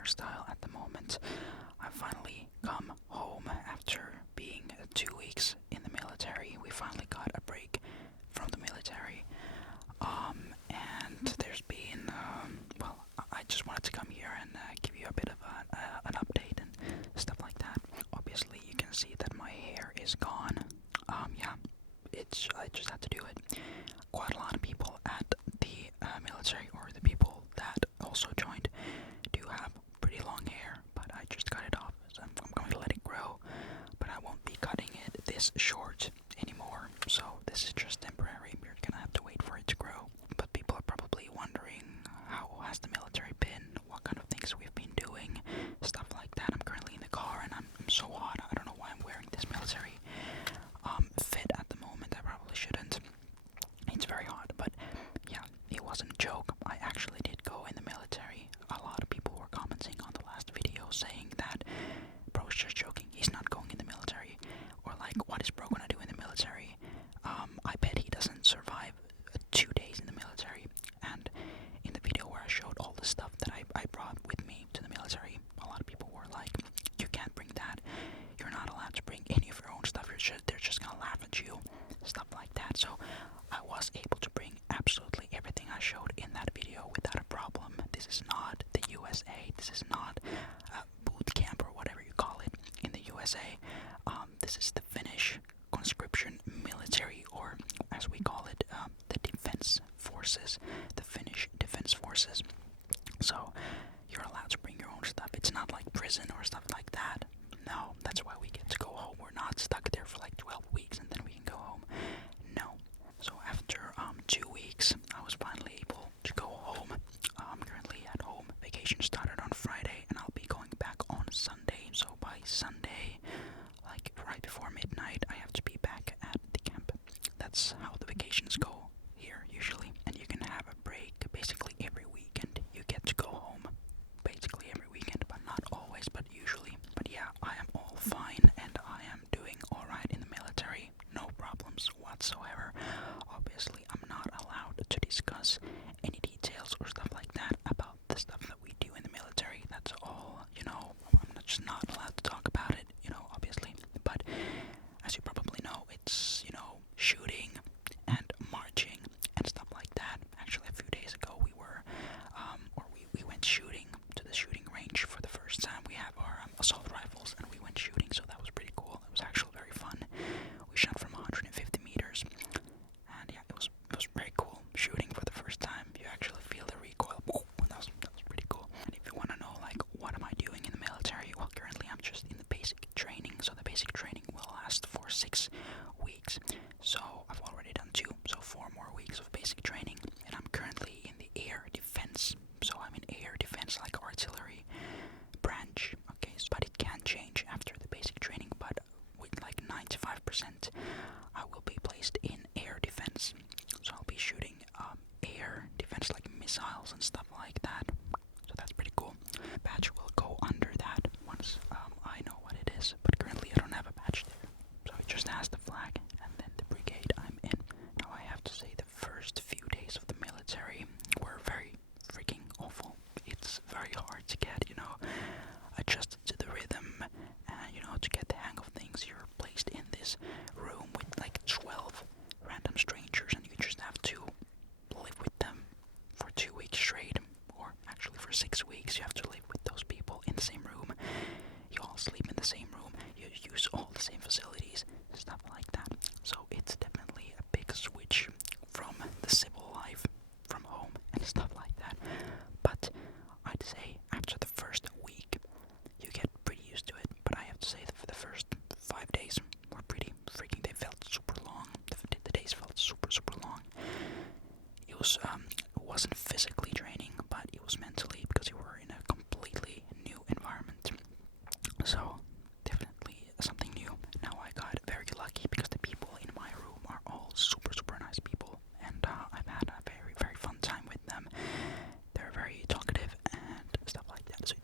hairstyle at the moment. I finally come home after being 2 weeks in the military. We finally got a break from the military. And there's been, I just wanted to come here and give you a bit of an update and stuff like that. Obviously, you can see that my hair is gone. I just had to do it. Quite a lot of people at the military, or the people that also joined, do have pretty long hair, but I just cut it off, so I'm going to let it grow, but I won't be cutting it this short anymore, so this is just temporary. You're gonna have to wait for it to grow. But people are probably wondering, how has the military been, what kind of things we've been doing, stuff like that. I'm currently in the car and I'm so hot. I don't know why I'm wearing this military fit at the moment. I probably shouldn't. It's very hot, but yeah, it wasn't a joke. I actually did go in the military. A lot of people were commenting on the last video saying that bro's just joking, he's not going in the military, or like, what is bro gonna do in the military? I bet he doesn't survive 2 days in the military. And in the video where I showed all the stuff that I brought with me to the military, a lot of people were like, you can't bring that, you're not allowed to bring any of your own stuff, they're just gonna laugh at you, stuff like that. So I was able to bring absolutely everything I showed in that video without a problem. This is not the USA, this is not a boot camp or whatever you call it in the USA. This is the Finnish conscription military, or as we call it, the defense forces, the Finnish defense forces. So you're allowed to bring your own stuff. It's not like prison or stuff like that. No, that's why we get to go home. We're not stuck there for like 12 weeks and then we can go home. No. So after 2 weeks, I was finally able to go home. I'm currently at home. Vacation started on Friday and I'll be going back on Sunday. So by Sunday, like right before midnight, I have to be back at the camp. That's how the vacations go here usually. And you can have a break basically every weekend. You get to go home basically every weekend, but not always, but usually. But yeah, I am all fine and I am doing alright in the military. No problems whatsoever. Obviously, I'm not allowed to discuss any details or stuff like that about the stuff that we do in the military. That's all, I'm just not allowed to talk about it, obviously. But as you probably know, it's, shooting and marching and stuff like that. Actually, a few days ago, we were, we went shooting to the shooting range for the first time. We have our assault rifles and we went shooting, so that was pretty cool. It was actually very fun. We shot from 150 meters. And yeah, it was very cool shooting for the first time. You actually feel the recoil. That was pretty cool. And if you want to know, like, what am I doing in the military? Well, currently I'm just in the basic training. So the basic training will last for 6 weeks. So I've already done 2, so 4 more weeks of basic training. And I'm currently in the air defense. So I'm in air defense, like artillery branch. Okay, but it can change after the basic training. But with like 95%, I will be placed in air defense. So I'll be shooting air defense, like missiles and stuff like that. So that's pretty cool. Badge will go under that once I know what it is. But currently I don't have a badge there. So it just has the flag and then the brigade I'm in. Now I have to say the first few days of the military were very freaking awful. It's very hard to get, adjusted to the rhythm and, to get the hang of things. You're placed in this room with like 12 random strangers and you just have to live with them for 2 weeks straight, or actually for 6 weeks. You have to live with those people in the same room. You all sleep in the same room. You use all the same facilities, stuff like that. So it's definitely a big switch from the civil life, from home and stuff like that. But I'd say after the first week, you get pretty used to it. But I have to say that for the first 5 days were pretty freaking, they felt super long. The days felt super long. It wasn't physically draining, but it was mentally, because you were in a completely new environment. So definitely something new. Now I got very lucky because the people in my room are all super nice people, and I've had a very fun time with them. They're very talkative and stuff like that. So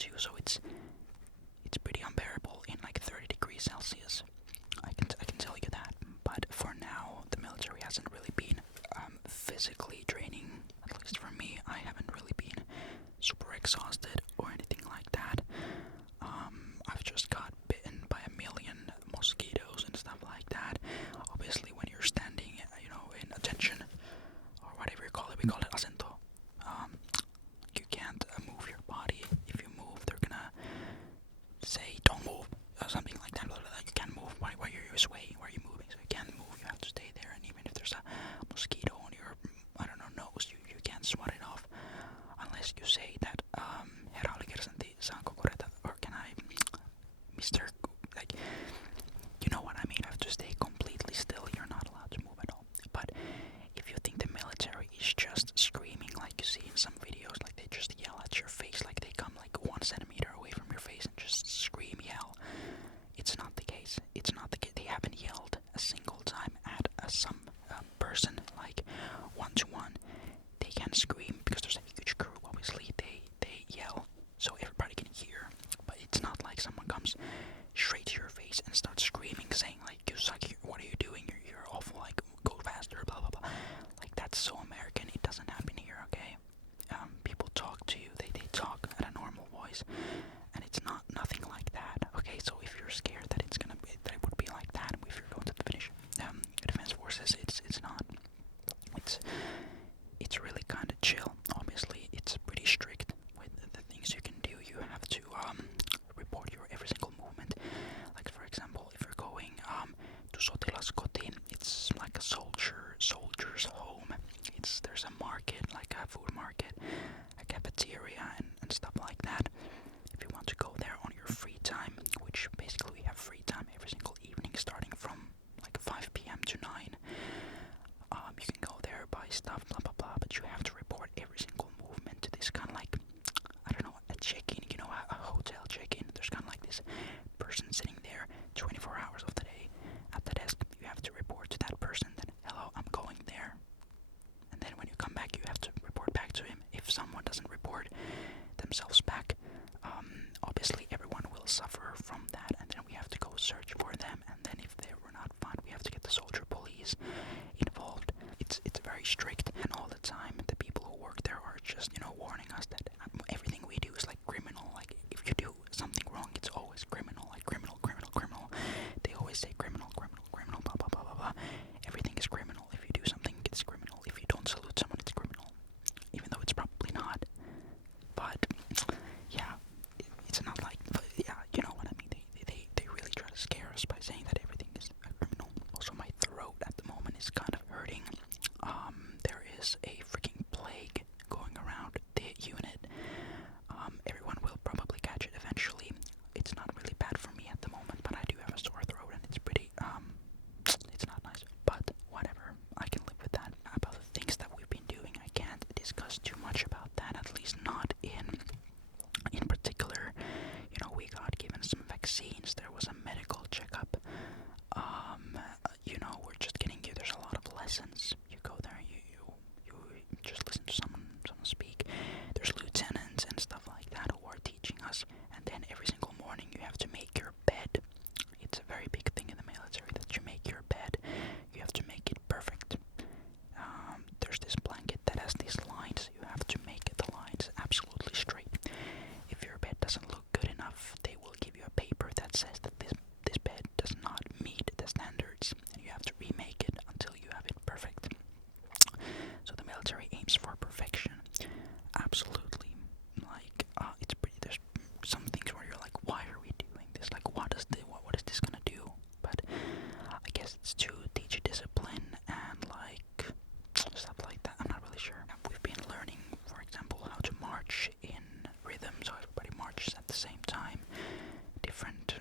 too, so it's pretty unbearable in like 30 degrees Celsius. I can tell you that. But for now, the military hasn't really been physically draining. At least for me, I haven't really been super exhausted or anything like that. I've just got bitten by a million mosquitoes and stuff like that. Obviously, when you're standing, in attention or whatever you call it, we call it asento. You can't move your body. If you move, they're gonna say don't move or something like that. You can't move. Why are you swaying? Why are you moving? So you can't move. You have to stay there. And even if there's a mosquito on your nose, you can't swat it off unless you say that herra oli kersantti, saanko korjata, or can I, Mr. Like, you know what I mean. You have to stay completely still. You're not allowed to move at all. But if you think the military is just screaming like you see in some videos, like they just yell at your face, like they come like 1 centimeter away from your face and just scream, yell, it's not the case. It's not the case. They haven't yelled a single time at some person, like one-to-one. They can scream because there's a huge crew. Obviously, they yell so everybody can hear. But it's not like someone comes straight to your face and starts screaming, saying like, "You suck. What are you doing? You're awful. Like, go faster." Blah blah blah. Like that's so American. It doesn't happen here. Okay. People talk to you. They talk at a normal voice, and it's nothing like that. Okay. So if you're scared that it would be like that, if you're going to the Finnish defense forces, it's not. It's really kind of chill. Obviously, it's pretty strict with the things you can do. You have to report your every single movement. Like for example, if you're going to sotilaskoti, it's like a soldier's home. There's a market, like a food market, a cafeteria, and stuff like that. If you want to go there on your free time, which basically we have free time every single evening, starting from like 5 p.m. to 9. You can go there, buy stuff, blah blah blah, but you have to report every single movement to this kind of like, I don't know, a check-in, a hotel check-in. There's kind of like this person sitting there 24 hours of the day at the desk. You have to report to that person that, hello, I'm going there. And then when you come back, you have to report back to him. If someone doesn't report themselves back, obviously everyone will suffer from that, and then we have to go search for them, and then if they were not found, we have to get the soldier police involved. It's very strict, and all the time the people who work there are just warning us that everything we do is like criminal. Like if you do something wrong, it's always criminal. Like criminal. They always say criminal, blah blah blah blah blah. Everything is criminal. If you do something, it's criminal. If you don't salute someone, it's criminal, even though it's probably not. But yeah, it's not like, yeah, you know what I mean. They really try to scare us by saying that everything is a criminal. Also, my throat at the moment is kind of hurting. There is a freaking plague going around the unit. Everyone will probably catch it eventually. It's not really bad for me at the moment, but I do have a sore throat, and it's pretty, it's not nice. But whatever, I can live with that. About the things that we've been doing, I can't discuss too much about that, at least not in particular. We got given some vaccines. There was a medical checkup. We're just getting you. There's a lot of lessons. You go there, you just listen to someone speak. There's lieutenants and stuff like that who are teaching us. And then every single morning you have to make your bed. It's a very big thing in the military that you make your bed. You have to make it perfect. There's this blanket that has these lines. You have to make the lines absolutely straight. If your bed doesn't look good enough, they will give you a paper that says that this bed does not meet the standards, and you have to remake it until you have it perfect. So the military aims for perfection. Absolutely. Like, it's pretty. There's some things where you're like, why are we doing this? Like, what is this gonna do? But I guess it's to teach discipline and like stuff like that. I'm not really sure. We've been learning, for example, how to march in rhythm, so everybody marches at the same time. Different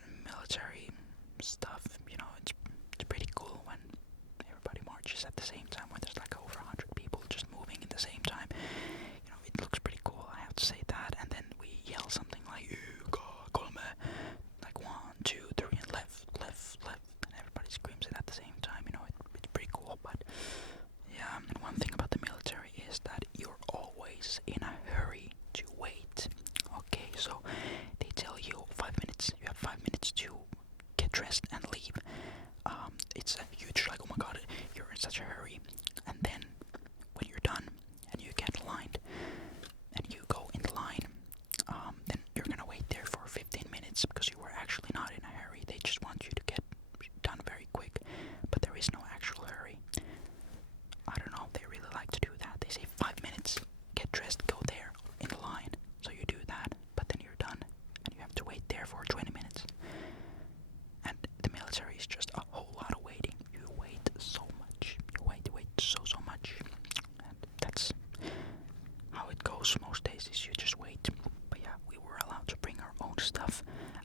stuff.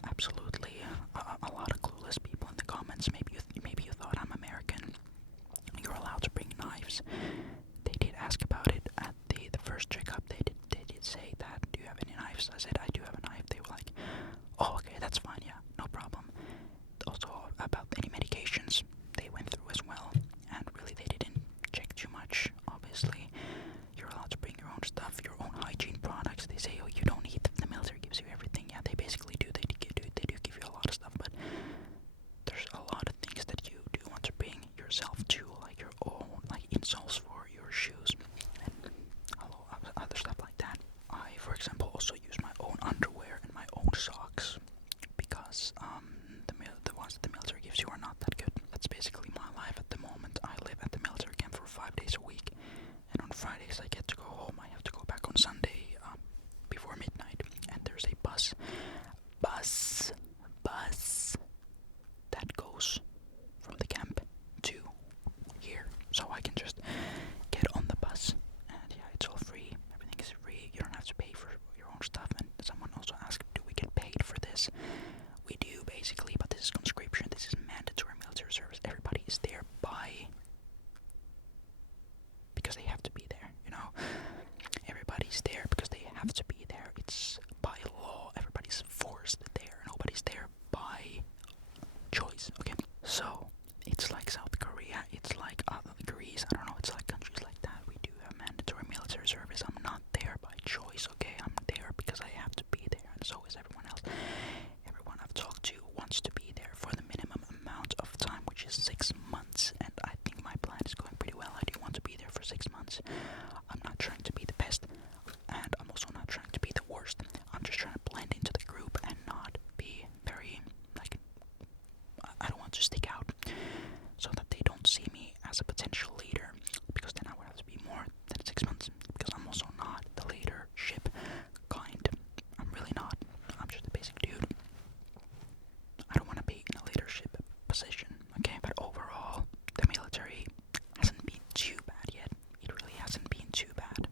Absolutely. A lot of clueless people in the comments. Maybe you thought I'm American. You're allowed to bring knives. They did ask about it at the first checkup. They did say that, do you have any knives? I said I do have a knife. They were like, oh, okay, that's fine, yeah, no problem. Also about any medications they went through as well, and really they didn't check too much. Obviously, you're allowed to bring your own stuff, your own hygiene products. They say, oh, you don't need the military gives you everything. Yeah, they basically do. They do give you a lot of stuff, but there's a lot of things that you do want to bring yourself too, like your own, like insoles for your shoes and other stuff like that. I, for example, also use my own underwear and my own socks because the ones that the military gives you are not that good. That's basically my life at the moment. I live at the military camp for 5 days a week, and on Fridays I get to go home. I have to go back on Sunday before midnight, and there's a bus that goes from the camp to here, so I can just get on the bus, and yeah, it's all free. Everything is free. You don't have to pay for your own stuff. And someone also asked, do we get paid for this? We do, basically, but this is conscription. This is mandatory military service. Everybody is there because they have to be there, you know? Everybody's there because they have to be there. It's by law. Everybody's forced there. Nobody's there by choice, okay? So, it's like South Korea, it's like Greece, I don't know, it's like countries like that. We do have mandatory military service. I'm not there by choice, okay? I'm there because I have to be there, and so is everyone else. Everyone I've talked to wants to be there for the minimum amount of time, which is 6 months, and I think my plan is going pretty well. I do want to be there for 6 months. I'm not trying to be the best, and I'm also not trying to be the worst. I'm just trying to blend into the group and not be very, like, I don't want to stick out, so that they don't see me as a potential leader, because then I would have to be more than 6 months, because I'm also not the leadership kind. I'm really not. I'm just a basic dude. I don't want to be in a leadership position, okay? But overall, the military hasn't been too bad yet. It really hasn't been too bad.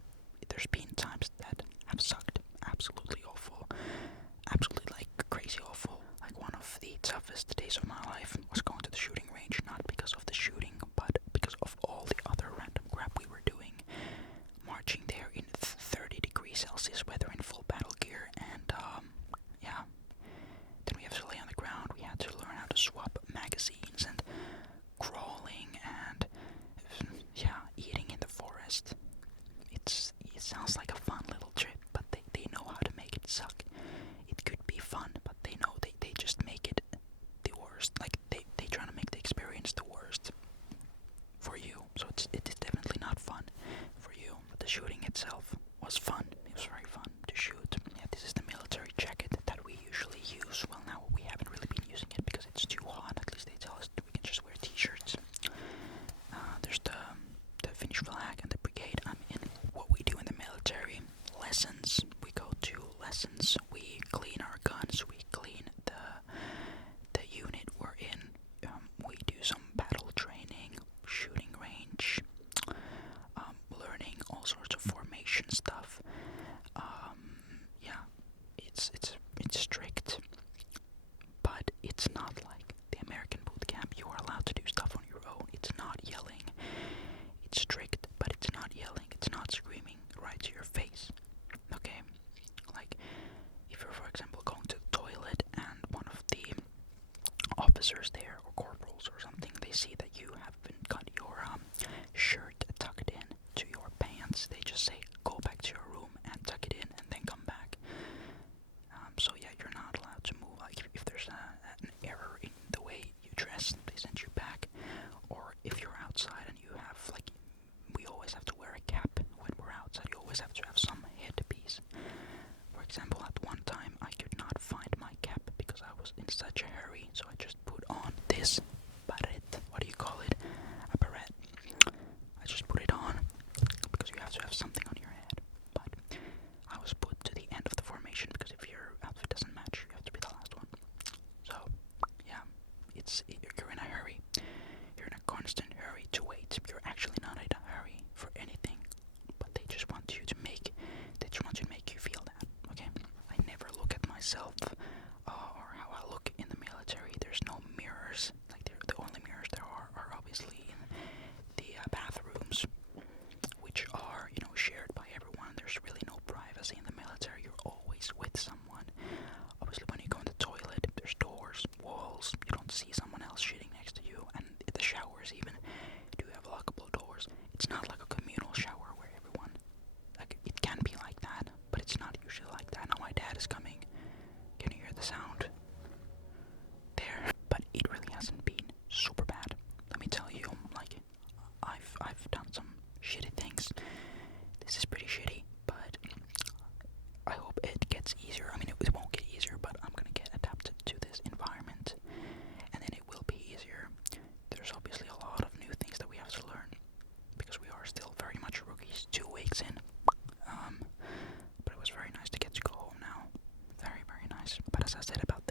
There's been times that have sucked. Absolutely awful. Absolutely, like, crazy awful. Like, one of the toughest days of my life was going to the shooting range, not because of the shooting, but because of all the other random crap we were doing. Marching there in 30 degrees Celsius weather in full battle gear, and yeah. Then we have to lay on the ground. We had to learn how to swap magazines, and crawling, and yeah, eating in the forest. It sounds like a fun little trip, but they know how to make it suck. It could be fun, but they know they just make it the worst. Like, they try to make the experience the worst for you. So it is definitely not fun for you. But the shooting itself was fun. It was very fun to shoot. Yeah, this is the military jacket that we usually use. Well, now we haven't really been using it because it's too hot. At least they tell us we can just wear t-shirts. There's the Finnish flag and the brigade I'm in. What we do in the military, lessons. We go to lessons. We clean our guns. We clean the unit we're in. We do some battle training, shooting range, learning all sorts of formation stuff. Yeah, it's strict, but it's not like the American boot camp. You are allowed to do stuff on your own. It's not yelling. It's strict, but it's not yelling. It's not screaming right to your face. Okay? Like, if you're, for example, going to the toilet and one of the officers there, or corporals or something, they see that you haven't got your shirt tucked in to your pants, they just say, go back to your room and tuck it in and then come back. So yeah, you're not allowed to move. Like, if there's an error in the way you dress, they send you back. Or if you're outside and you have, like, we always have to wear a cap when we're outside. You always have to have some headpiece. For example, at one time I could not find my cap because I was in such a hurry, so I just put on this barret. What do you call it? A barret. I just put it on because you have to have something on your head. But I was put to the end of the formation because if your outfit doesn't match, you have to be the last one. So yeah, you're in a hurry. You're in a constant hurry to wait. You're actually not in a hurry for anything, but they just want you to make you feel that. Okay? I never look at my myself or how I look in the military, there's no mirrors. Like the only mirrors there are obviously in the bathrooms, which are, you know, shared by everyone. There's really no privacy in the military. You're always with someone. Obviously, when you go in the toilet, there's doors, walls. You don't see someone else shitting next to you, and the showers even do have lockable doors. It's not like a communal shower where everyone, like, it can be like that, but it's not usually like that. Now my dad is coming. Can you hear the sound? There. But it really hasn't been super bad. Let me tell you, like, I've done some shitty things. This is pretty shitty, but I hope it gets easier. I mean, it won't get easier, but I'm gonna get adapted to this environment, and then it will be easier. There's obviously a lot of new things that we have to learn, because we are still very much rookies, 2 weeks in. But it was very nice to get to go home now. Very, very nice. But as I said about